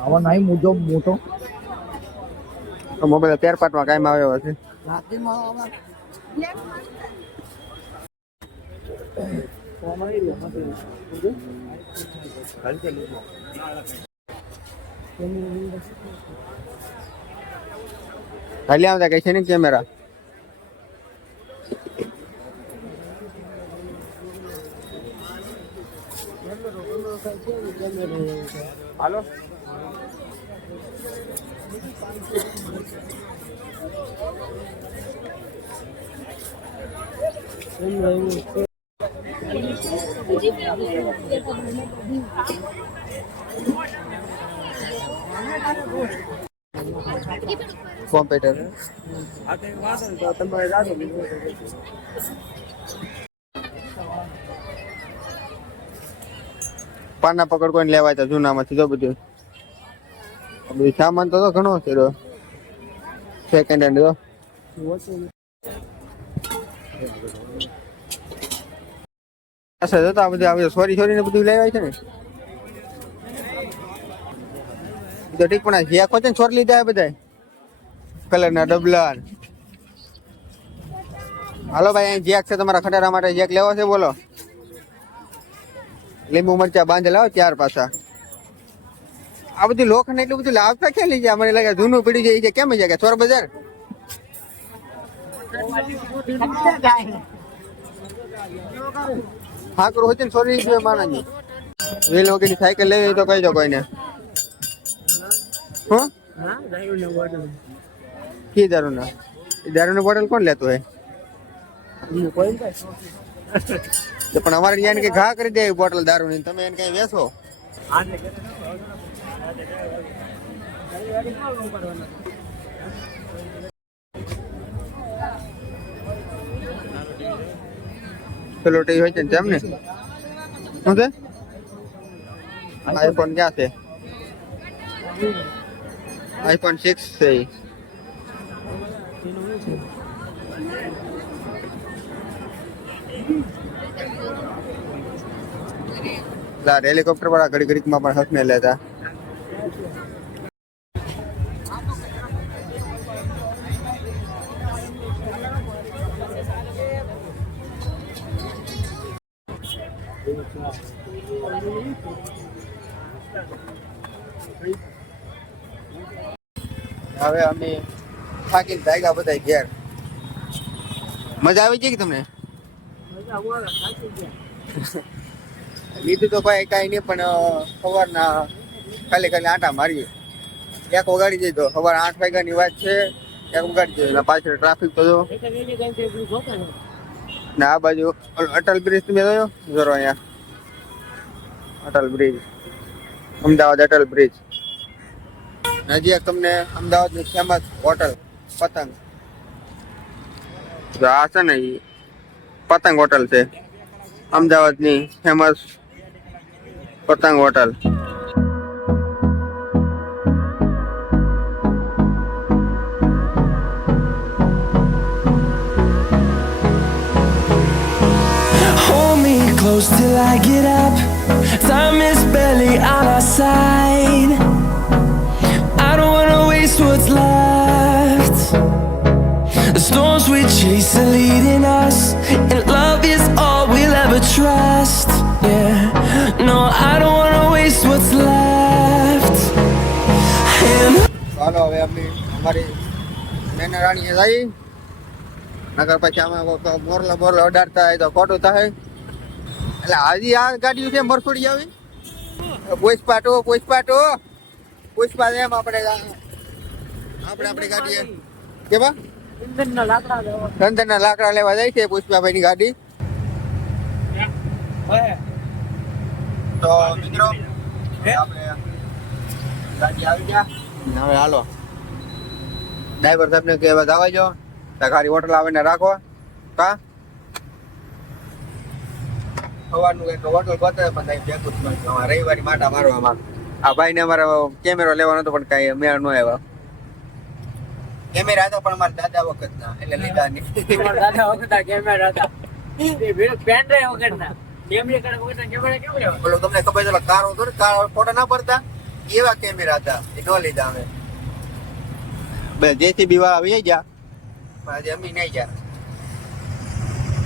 આવા નહીં મોટો મોટો મોબાઈલ 4-5 માં કાયમ આવ્યો હશે. ખાલી આવતા કઈ છે ને કેમેરા હાલો કોમ્પ્યુટર પાના પકડ કોઈને લેવાય તો જૂનામાંથી જો બધું સામાન તો ઘણો છે સેકન્ડ હેન્ડ જો સોરી ને બધું લેવાય છે ને તો ઠીક પણ જેક હોય ને છોડ લીધા બધા કલર ના ડબલા. હાલો ભાઈ અહીં જેક છે તમારા ખટારા માટે જેક લેવો છે બોલો. લીંબુ મરચા બાંધેલા હોય 4 પાછા. આ બધું લોખંડ એટલું બધું લાવતા ક્યાં લઈ જાય? મને લાગે જૂનું પડી જાય છે. કેમ જાય ચોર બજાર હાકરું હોય ને સોરી જોઈએ માણસની વેલ વગેરે સાયકલ લેવી તો કહી દો કોઈને. કી દારૂ ના દારૂની બોટલ કોણ લેતું હોય? પણ અમારે ત્યાં કે ઘા કરી દે બોટલ દારૂ ની, તમે એને કઈ વેચો? પેલો ટી હોય છે ને તેમને શું છે? આઈફોન ક્યાં છે? આઈફોન 6 છે. હેલિકોપ્ટર વાળા ઘડી ઘડીમાં પણ હકને લેતા. હવે અમે થાકીને ભાગ્યા બધા ઘેર. મજા આવી ગઈ કે તમને? લીધું તો કોઈ કઈ નહીં, પણ સવારના ખાલી આટા મારીએ. એક વગાડી જઈ તો સવાર 8 વાગ્યાની વાત છે, એક વગાડી જઈ. પાછળ ટ્રાફિક તો જો ને આ બાજુ અટલ બ્રિજ તમે જોયો? જરો અહીંયા અટલ બ્રિજ, અમદાવાદ અટલ બ્રિજ. હજી એક તમને અમદાવાદની ફેમસ હોટલ પતંગ, આ છે ને પતંગ હોટલ છે અમદાવાદની ફેમસ પતંગ hotel. Close till I get up. Time is barely on our side. I don't wanna waste what's left. The storms we chase are leading us, and love is all we'll ever trust. Yeah, no, I don't wanna waste what's left. ચાલો હવે અમે અમારી મેના રાણીએ જઈ, નગર પછી અમે મોરલા અડાડતા હોય તો ખોટું થાય. એટલે હજી આ ગાડીઓ છે મરફડી આવી પુષ્પાટો એમ આપણે આપણી ગાડી કેવા ચંદનના લાકડા લેવા જાય છે પુષ્પાભાઈ ની ગાડી. તો મિત્રો આપણે ગાડી આવી ગયા. હવે હાલો ડ્રાઈવર સાહેબને કહેવા જવા જો, ખાલી હોટલ આવીને રાખો. કા સવારનું એક હોટલ બતાવે પણ કઈ ભેગું જ રવિવારી માટા મારવામાં. આ ભાઈ ને અમારે કેમેરો લેવાનો હતો પણ કઈ મેળ ન આવ્યો. કેમેરા હતા પણ મારા દાદા વખત ના એટલે લીધા નહીં. બોલો તમને ખબર છે કાર હતો ને કાર ફોટા ના પડતા એવા કેમેરા હતા એ ન લીધા અમે બે જેસીબી વાળા આવી ગયા આજે અમે નહીં ગયા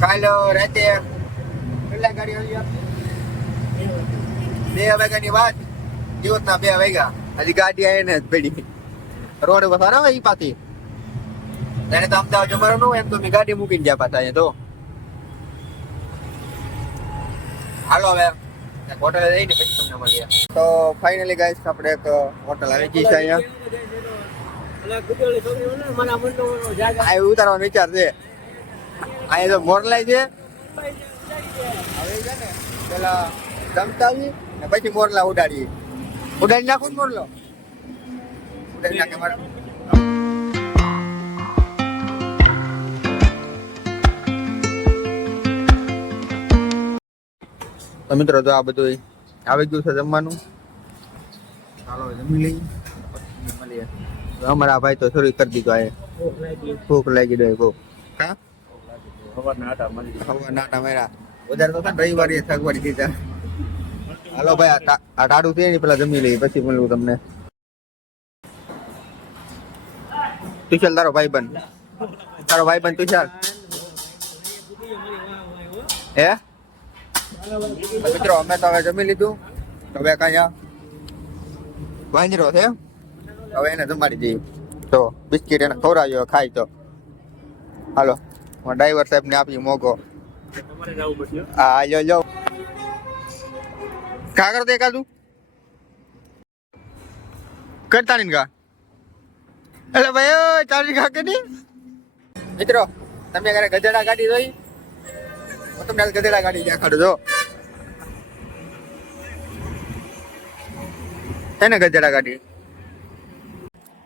કાલ રાતે કેટલા ગાડી આવી 2 વાગ્યાની વાત દિવસના 2 વાગ્યા હજી ગાડી આવી ને પેડી રોડ પર સારા હોય ઈ પાછી એને તો અમદાવાદ જમવાનું ન હોય એમ તો મેં ગાડી મૂકીને ગયા પાછા અહીંયા તો હાલો હવે હોટલ જઈને પછી તમને મળીએ તો ફાઇનલી ગાઈસ આપણે એક હોટલ આવી ગઈ છે અહીંયા આ ઉતારવાનો વિચાર છે અહીંયા તો મોરલાઈ છે હવે છે ને પેલા દમતાવી ને પછી મોરલા ઉડાડીએ ઉડાડી નાખું ને મોરલો ઉડાડી નાખે મારે તો મિત્રો તો આ બધું આવી ગયું છે જમવાનું ચાલો જમી લઈએ પછી મળીએ અમારા ભાઈ તો શરૂ કરી દીધું આ ભૂખ લાગી ગઈ ભૂખ હા હવા નાટા મેરા વધારે તો રવિવારે સગવડ દીધા હાલો ભાઈ આ ટાડું છે ને પેલા જમી લઈએ પછી મળવું તમને તુષાર તારો ભાઈબંધ તુષાર હે મિત્રો અમે તો હવે જમી લીધું હવે કયા વાંજરો છે હવે એને જમાડી દઈએ તો બિસ્કીટ એને ખવડાવ્યો ખાય તો હાલો ડ્રાઈવર સાહેબ ને આપી મોગો હા લો કા કરતો એકાદું કરતા નહીં કા એટલે ભાઈ ચાલી કા કે મિત્રો તમે ક્યારે ગધેડા ગાડી જોઈ હું તમને ગધેડા ગાડી દેખાડું જો છે ને ગધેડા ગાડી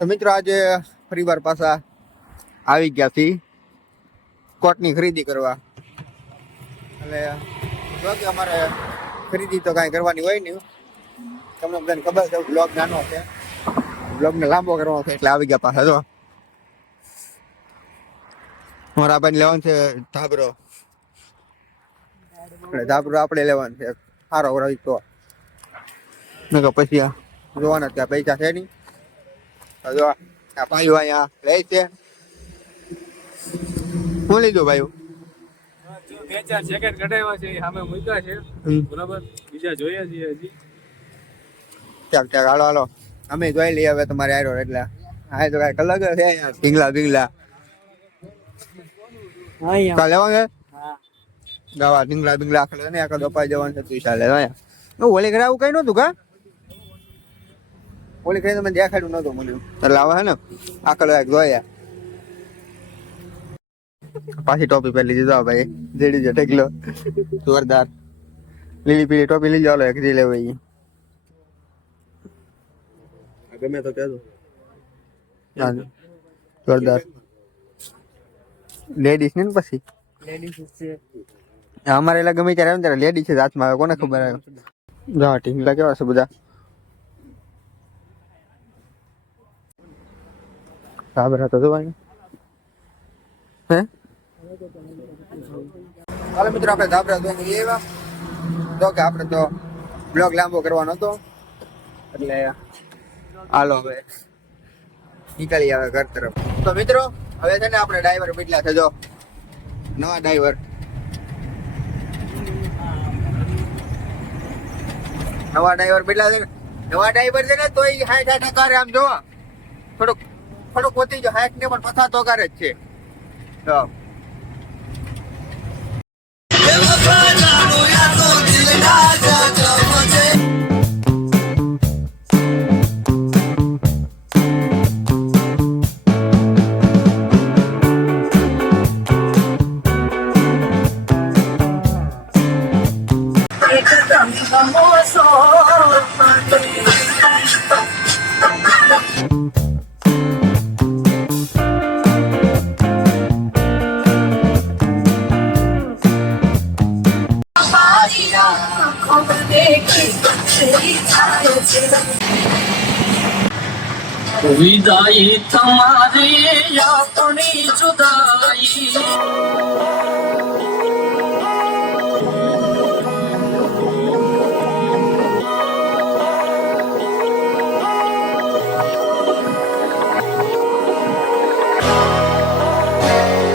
તો મિત્રો આજે ફરીવાર પાછા આવી ગયા છીએ કોટની ખરીદી કરવા એટલે જો કે અમારે ખરીદી તો કાંઈ કરવાની હોય નહીં તમને બધાને ખબર છે બ્લોગ નાનો છે બ્લોગને લાંબો કરવાનો છે એટલે આવી ગયા પાછા જો મારા ભાઈને લેવાનું છે ધાબરો ધાબરો આપણે લેવાનું છે સારો રહી તો પછી જોવાના ત્યાં પૈસા છે નહીં જો આ ભાઈઓ અહીંયા લે છે શું લીધું ભાઈઓ બે ચાર જેકેટ કઢાવ્યા છે સામે મૂક્યા છે બરાબર બીજા જોયા છીએ હજી ચાલ હાલો અમે જોઈ લઈએ હવે તમારે આવ્યો એટલે આ તો કઈક અલગ છે યાર ઢીંગલા લેવા છે ગાવા ઢીંગલા આખલે ને આખા દપાઈ જવાનું છે તું ચાલે ઓલી ઘરે આવું કઈ નતું કા ઓલી ઘરે તમે દેખાડ્યું નતું મને એટલે આવે ને આખલો એક જોયા પાછી ટોપી પહેરી દીધો ભાઈ જેડી છે ટેકલો જોરદાર લીલી પીળી ટોપી લઈ જાવ એક જે લેવાય ગમે તો કહેજો જોરદાર લેડીઝ ને પછી અમારે એટલે ગમે ત્યારે આવે ત્યારે લેડીઝ છે હાથમાં આવે કોને ખબર આવે જા ઢીંગલા કેવા છે બધા સાબરા તો જોવાની હે હાલો મિત્રો આપણે ધાબરા જોઈને એવા તો કે આપણે તો બ્લોગ લાંબો કરવાનો હતો એટલે હાલો હવે નીકળી આવે ઘર તરફ તો મિત્રો હવે છે ને આપણે ડ્રાઈવર બદલા છે જો નવા ડ્રાઈવર બદલા છે નવા ડ્રાઈવર છે ને તોય 60 કરે આમ જોવા થોડુંક પોતી જો 60 ને પણ પથા તો કરે જ છે તો વિદાઈ તમારી આપણી જુદાઈ